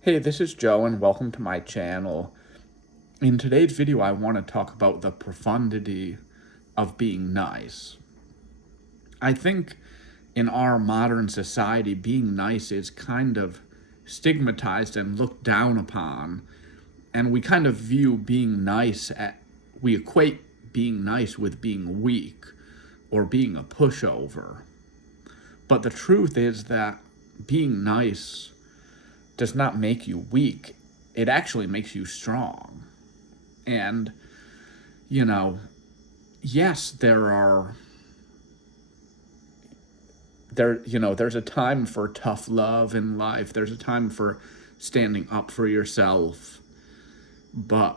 Hey, this is Joe and welcome to my channel. In today's video, I want to talk about the profundity of being nice. I think in our modern society, being nice is kind of stigmatized and looked down upon. And we kind of view being nice we equate being nice with being weak or being a pushover. But the truth is that being nice does not make you weak. It actually makes you strong. And, you know, yes, there's a time for tough love in life. There's a time for standing up for yourself. But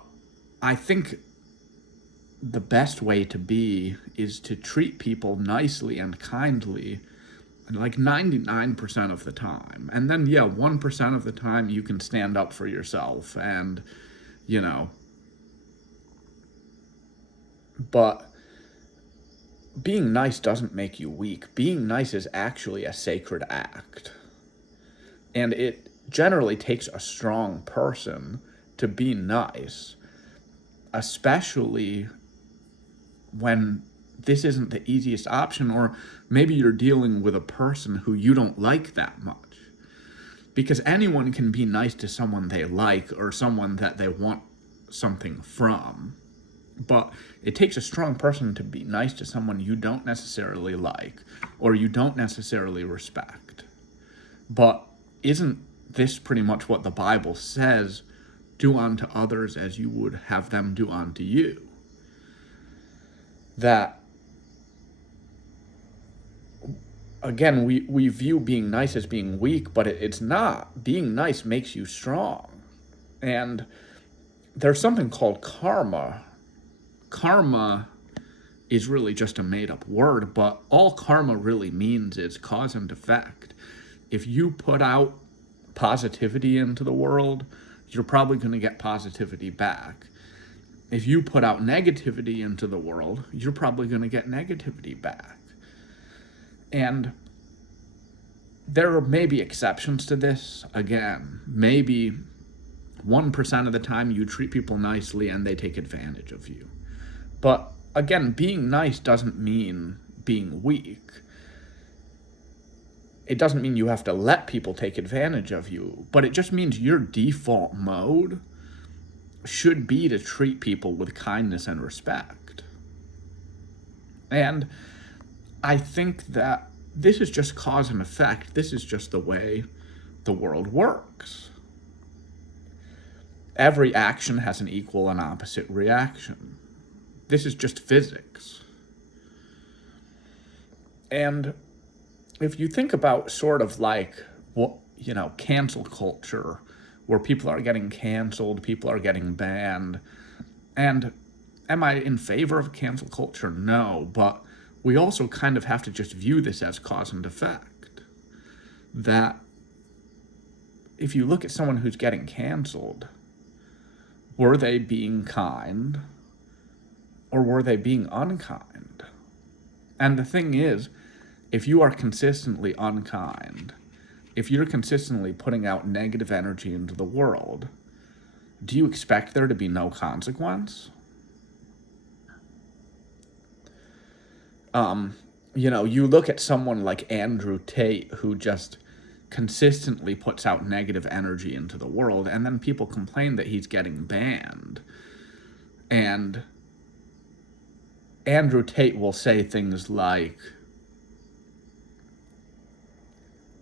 I think the best way to be is to treat people nicely and kindly, like 99% of the time. And then, 1% of the time you can stand up for yourself and, you know, but being nice doesn't make you weak. Being nice is actually a sacred act. And it generally takes a strong person to be nice, especially when this isn't the easiest option, or maybe you're dealing with a person who you don't like that much. Because anyone can be nice to someone they like or someone that they want something from. But it takes a strong person to be nice to someone you don't necessarily like or you don't necessarily respect. But isn't this pretty much what the Bible says? Do unto others as you would have them do unto you. That, again, we view being nice as being weak, but it's not. Being nice makes you strong. And there's something called karma. Karma is really just a made-up word, but all karma really means is cause and effect. If you put out positivity into the world, you're probably going to get positivity back. If you put out negativity into the world, you're probably going to get negativity back. And there may be exceptions to this. Again, maybe 1% of the time you treat people nicely and they take advantage of you. But again, being nice doesn't mean being weak. It doesn't mean you have to let people take advantage of you, but it just means your default mode should be to treat people with kindness and respect. And I think that this is just cause and effect. This is just the way the world works. Every action has an equal and opposite reaction. This is just physics. And if you think about sort of like, cancel culture, where people are getting canceled, people are getting banned, and am I in favor of cancel culture? No, but we also kind of have to just view this as cause and effect. That if you look at someone who's getting canceled, were they being kind or were they being unkind? And the thing is, if you are consistently unkind, if you're consistently putting out negative energy into the world, do you expect there to be no consequence? You look at someone like Andrew Tate, who just consistently puts out negative energy into the world, and then people complain that he's getting banned. And Andrew Tate will say things like,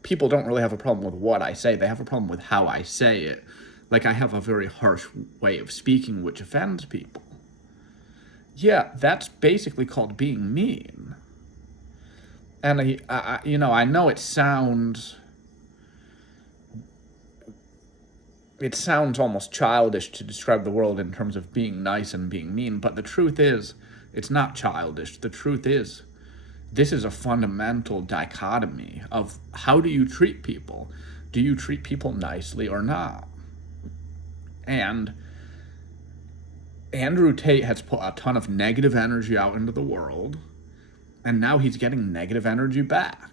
people don't really have a problem with what I say, they have a problem with how I say it. Like, I have a very harsh way of speaking which offends people. Yeah, that's basically called being mean. And I know it sounds almost childish to describe the world in terms of being nice and being mean, but the truth is, it's not childish. The truth is, this is a fundamental dichotomy of how do you treat people? Do you treat people nicely or not? And Andrew Tate has put a ton of negative energy out into the world, and now he's getting negative energy back.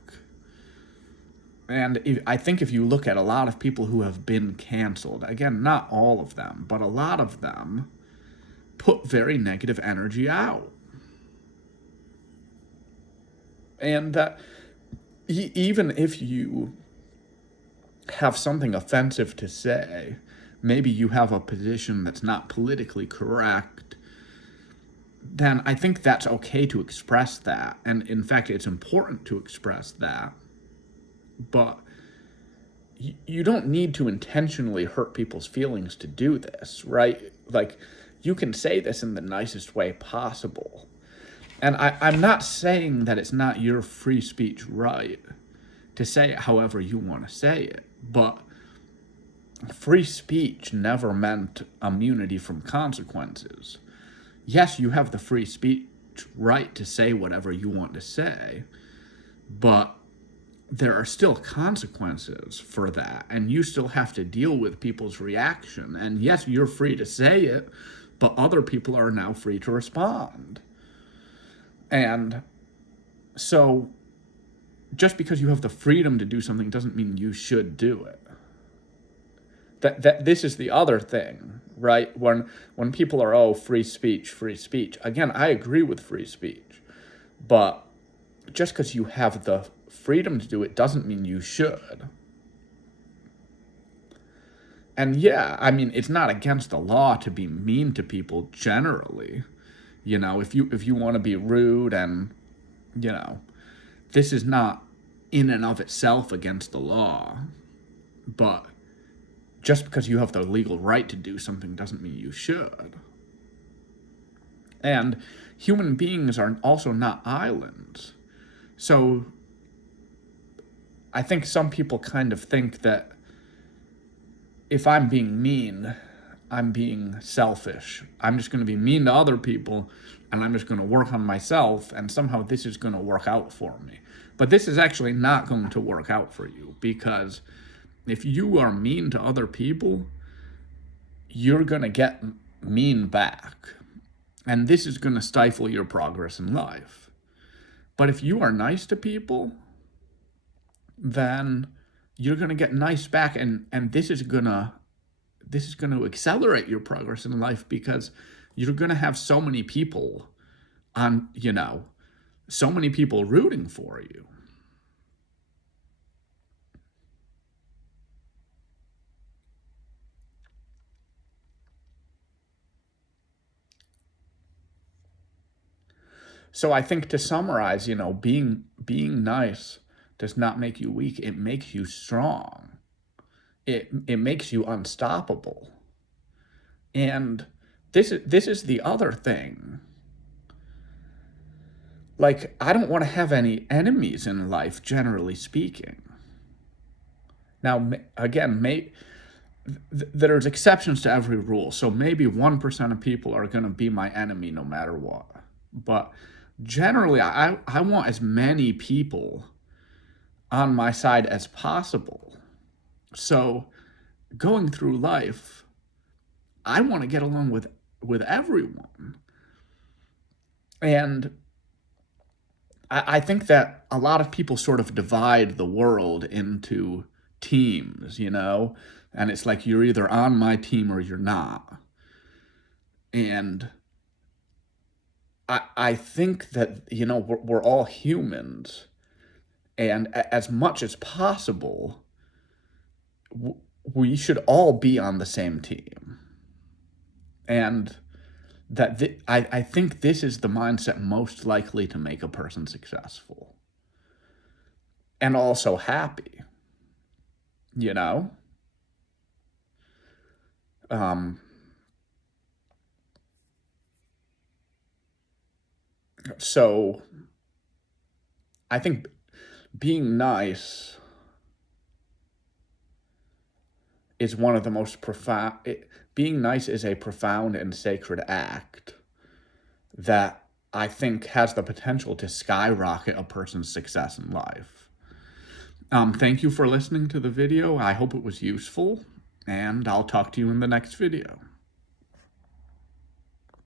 And I think if you look at a lot of people who have been canceled, again, not all of them, but a lot of them put very negative energy out. And that even if you have something offensive to say, maybe you have a position that's not politically correct, then I think that's okay to express that. And in fact, it's important to express that. But you don't need to intentionally hurt people's feelings to do this, right? Like, you can say this in the nicest way possible. And I'm not saying that it's not your free speech right to say it however you want to say it, but free speech never meant immunity from consequences. Yes, you have the free speech right to say whatever you want to say, but there are still consequences for that, and you still have to deal with people's reaction. And yes, you're free to say it, but other people are now free to respond. And so just because you have the freedom to do something doesn't mean you should do it. That this is the other thing, right? When people are, oh, free speech, again, I agree with free speech, but just because you have the freedom to do it doesn't mean you should. And yeah, I mean, it's not against the law to be mean to people generally. You know, if you want to be rude, and, you know, this is not in and of itself against the law. But just because you have the legal right to do something doesn't mean you should. And human beings are also not islands. So I think some people kind of think that if I'm being mean, I'm being selfish. I'm just going to be mean to other people, and I'm just going to work on myself, and somehow this is going to work out for me. But this is actually not going to work out for you, because if you are mean to other people, you're going to get mean back. And this is going to stifle your progress in life. But if you are nice to people, then you're going to get nice back, and this is going to accelerate your progress in life, because you're going to have so many people so many people rooting for you. So I think, to summarize, being nice does not make you weak. It makes you strong. It makes you unstoppable. And this is the other thing. Like, I don't want to have any enemies in life, generally speaking. Now, again, there's exceptions to every rule. So maybe 1% of people are going to be my enemy no matter what. But generally, I want as many people on my side as possible. So going through life, I want to get along with everyone. And I think that a lot of people sort of divide the world into teams, and it's like, you're either on my team or you're not. And I think that, we're all humans, and as much as possible, we should all be on the same team. And that I think this is the mindset most likely to make a person successful and also happy, So I think being nice is one of the most profound. Being nice is a profound and sacred act that I think has the potential to skyrocket a person's success in life. Thank you for listening to the video. I hope it was useful, and I'll talk to you in the next video.